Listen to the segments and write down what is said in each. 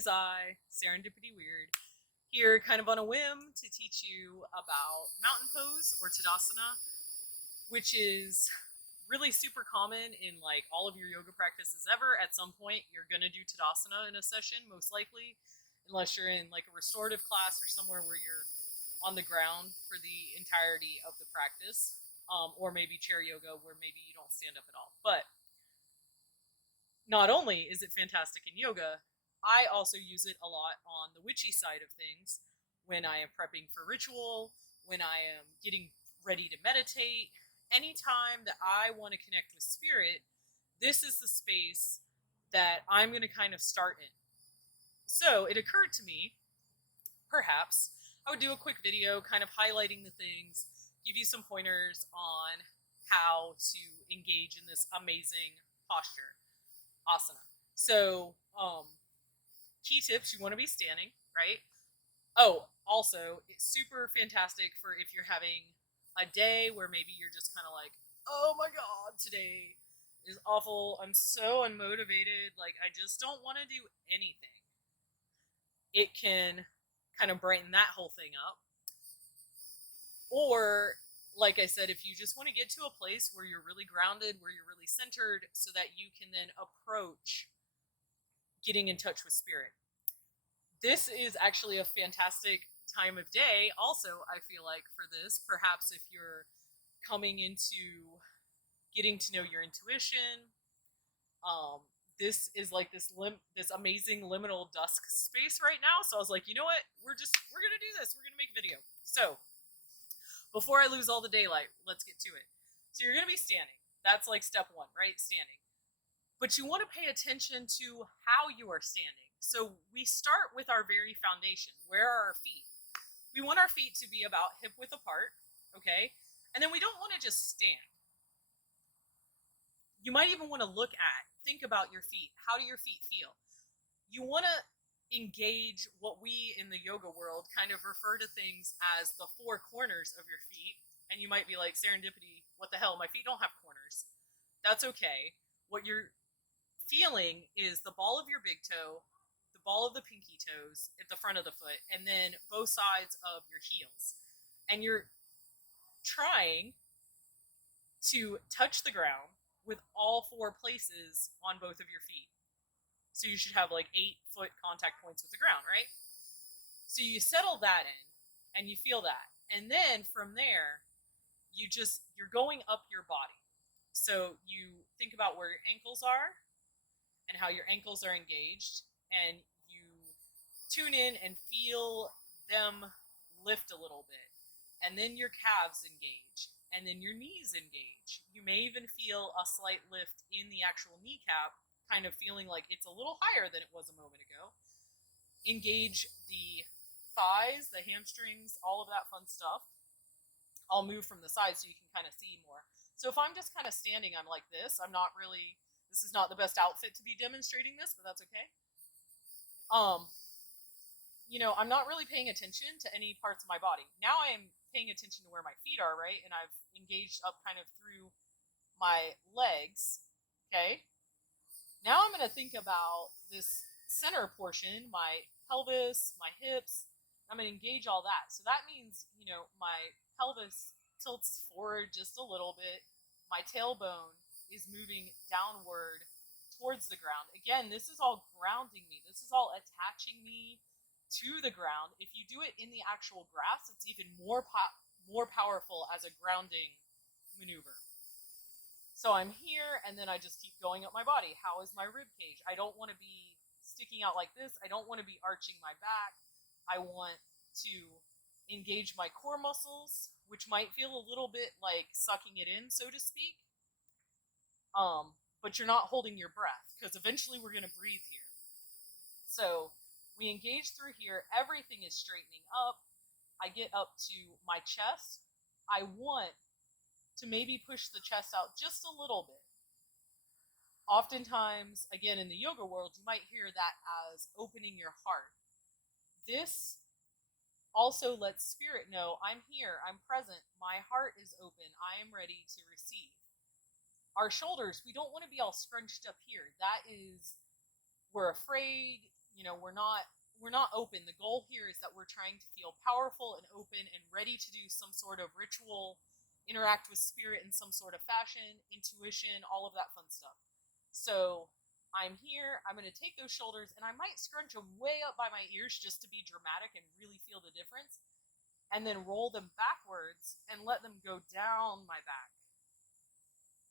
is I, Serendipity Wyrd, here kind of on a whim to teach you about mountain pose or Tadasana, which is really super common in like all of your yoga practices ever. At some point, you're going to do Tadasana in a session, most likely, unless you're in like a restorative class or somewhere where you're on the ground for the entirety of the practice, or maybe chair yoga where maybe you don't stand up at all. But not only is it fantastic in yoga, I also use it a lot on the witchy side of things when I am prepping for ritual, when I am getting ready to meditate. Anytime that I want to connect with spirit, this is the space that I'm going to kind of start in. So it occurred to me, perhaps, I would do a quick video kind of highlighting the things, give you some pointers on how to engage in this amazing posture. Asana. So, key tips, you want to be standing, right? Oh, also, it's super fantastic for if you're having a day where maybe you're just kind of like, oh my god, today is awful, I'm so unmotivated, like I just don't want to do anything. It can kind of brighten that whole thing up. Or, like I said, if you just want to get to a place where you're really grounded, where you're really centered, so that you can then approach getting in touch with spirit. This is actually a fantastic time of day. Also, I feel like for this, perhaps if you're coming into getting to know your intuition, this is like this amazing liminal dusk space right now. So I was like, you know what? We're gonna do this. We're gonna make a video. So before I lose all the daylight, let's get to it. So you're gonna be standing. That's like step one, right? Standing. But you want to pay attention to how you are standing. So we start with our very foundation. Where are our feet? We want our feet to be about hip width apart, okay? And then we don't want to just stand. You might even want to think about your feet. How do your feet feel? You want to engage what we in the yoga world kind of refer to things as the four corners of your feet. And you might be like, Serendipity, what the hell? My feet don't have corners. That's okay. What you're feeling is the ball of your big toe, the ball of the pinky toes at the front of the foot, and then both sides of your heels. And you're trying to touch the ground with all four places on both of your feet. So you should have like 8-foot contact points with the ground, right? So you settle that in and you feel that. And then from there, you're going up your body. So you think about where your ankles are and how your ankles are engaged, and you tune in and feel them lift a little bit. And then your calves engage, and then your knees engage. You may even feel a slight lift in the actual kneecap, kind of feeling like it's a little higher than it was a moment ago. Engage the thighs, the hamstrings, all of that fun stuff. I'll move from the side so you can kind of see more. So if I'm just kind of standing, I'm like this. This is not the best outfit to be demonstrating this, but that's okay. I'm not really paying attention to any parts of my body. Now I am paying attention to where my feet are, right? And I've engaged up kind of through my legs, okay? Now I'm going to think about this center portion, my pelvis, my hips. I'm going to engage all that. So that means, my pelvis tilts forward just a little bit. My tailbone is moving downward towards the ground. Again, this is all grounding me. This is all attaching me to the ground. If you do it in the actual grass, it's even more powerful as a grounding maneuver. So I'm here, and then I just keep going up my body. How is my rib cage? I don't want to be sticking out like this. I don't want to be arching my back. I want to engage my core muscles, which might feel a little bit like sucking it in, so to speak. But you're not holding your breath, because eventually we're going to breathe here. So we engage through here. Everything is straightening up. I get up to my chest. I want to maybe push the chest out just a little bit. Oftentimes, again, in the yoga world, you might hear that as opening your heart. This also lets spirit know, I'm here, I'm present, my heart is open, I am ready to receive. Our shoulders, we don't want to be all scrunched up here. We're afraid, we're not open. The goal here is that we're trying to feel powerful and open and ready to do some sort of ritual, interact with spirit in some sort of fashion, intuition, all of that fun stuff. So I'm here, I'm going to take those shoulders, and I might scrunch them way up by my ears just to be dramatic and really feel the difference, and then roll them backwards and let them go down my back.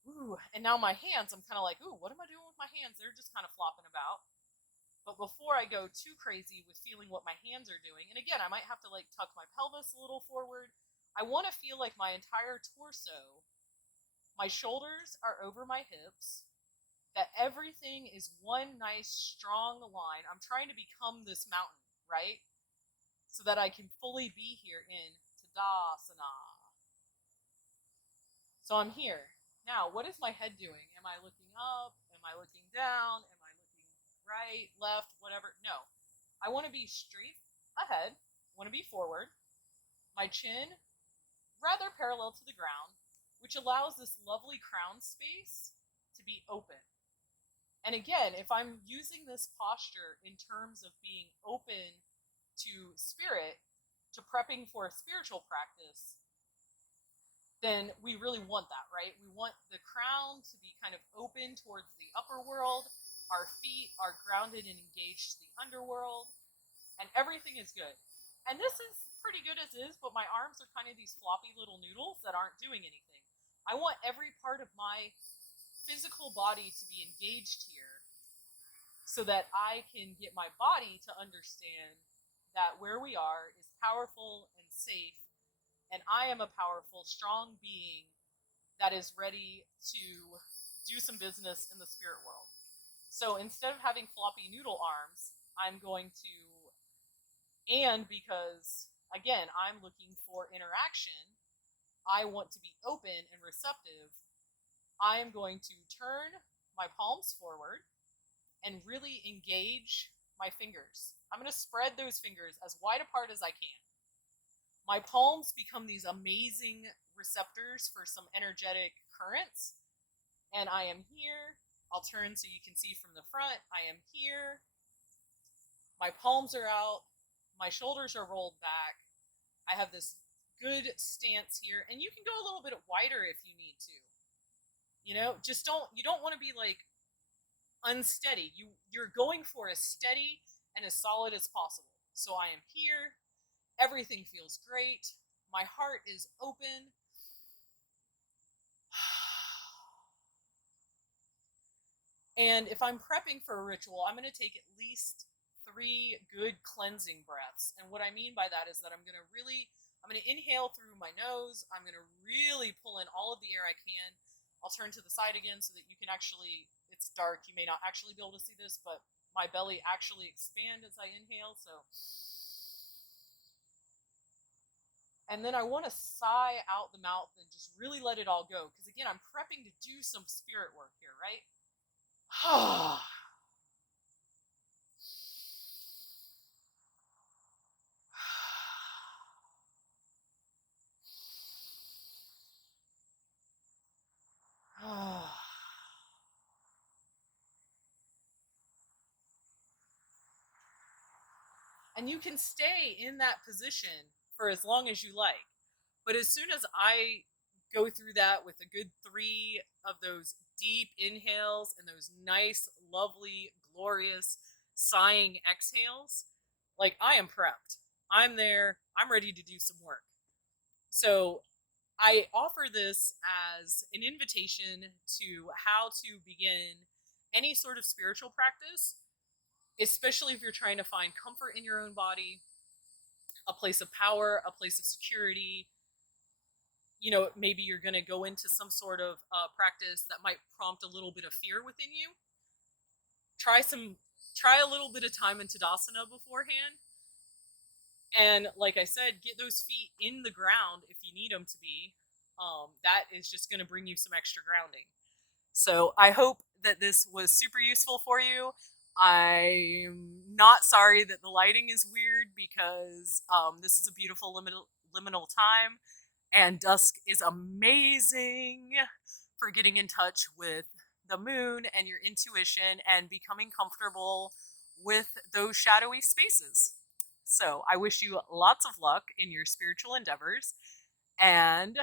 Ooh, and now my hands, I'm kind of like, ooh, what am I doing with my hands? They're just kind of flopping about. But before I go too crazy with feeling what my hands are doing, and again, I might have to like tuck my pelvis a little forward, I want to feel like my entire torso, my shoulders are over my hips, that everything is one nice strong line. I'm trying to become this mountain, right? So that I can fully be here in Tadasana. So I'm here. Now, what is my head doing? Am I looking up? Am I looking down? Am I looking right, left, whatever? No. I want to be straight ahead. I want to be forward. My chin rather parallel to the ground, which allows this lovely crown space to be open. And again, if I'm using this posture in terms of being open to spirit, to prepping for a spiritual practice, then we really want that, right? We want the crown to be kind of open towards the upper world. Our feet are grounded and engaged to the underworld, and everything is good. And this is pretty good as is, but my arms are kind of these floppy little noodles that aren't doing anything. I want every part of my physical body to be engaged here so that I can get my body to understand that where we are is powerful and safe, and I am a powerful, strong being that is ready to do some business in the spirit world. So instead of having floppy noodle arms, I'm going to, and because, again, I'm looking for interaction, I want to be open and receptive, I am going to turn my palms forward and really engage my fingers. I'm going to spread those fingers as wide apart as I can. My palms become these amazing receptors for some energetic currents, and I am here. I'll turn so you can see from the front. I am here. My palms are out. My shoulders are rolled back. I have this good stance here, and you can go a little bit wider if you need to. You don't want to be like unsteady. You're going for as steady and as solid as possible. So I am here. Everything feels great. My heart is open. And if I'm prepping for a ritual, I'm going to take at least 3 good cleansing breaths. And what I mean by that is that I'm going to inhale through my nose. I'm going to really pull in all of the air I can. I'll turn to the side again so that you can actually, it's dark, you may not actually be able to see this, but my belly actually expands as I inhale, so. And then I want to sigh out the mouth and just really let it all go, because again, I'm prepping to do some spirit work here, right? And you can stay in that position for as long as you like. But as soon as I go through that with a good 3 of those deep inhales and those nice, lovely, glorious, sighing exhales, like I am prepped. I'm there. I'm ready to do some work. So I offer this as an invitation to how to begin any sort of spiritual practice, especially if you're trying to find comfort in your own body, a place of power, a place of security. Maybe you're going to go into some sort of practice that might prompt a little bit of fear within you. Try a little bit of time in Tadasana beforehand. And like I said, get those feet in the ground if you need them to be. That is just going to bring you some extra grounding. So I hope that this was super useful for you. I'm not sorry that the lighting is weird, because this is a beautiful liminal time, and dusk is amazing for getting in touch with the moon and your intuition and becoming comfortable with those shadowy spaces. So I wish you lots of luck in your spiritual endeavors and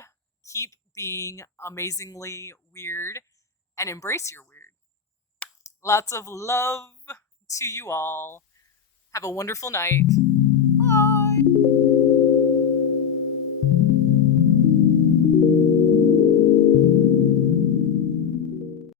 keep being amazingly weird and embrace your weird. Lots of love to you all. Have a wonderful night. Bye.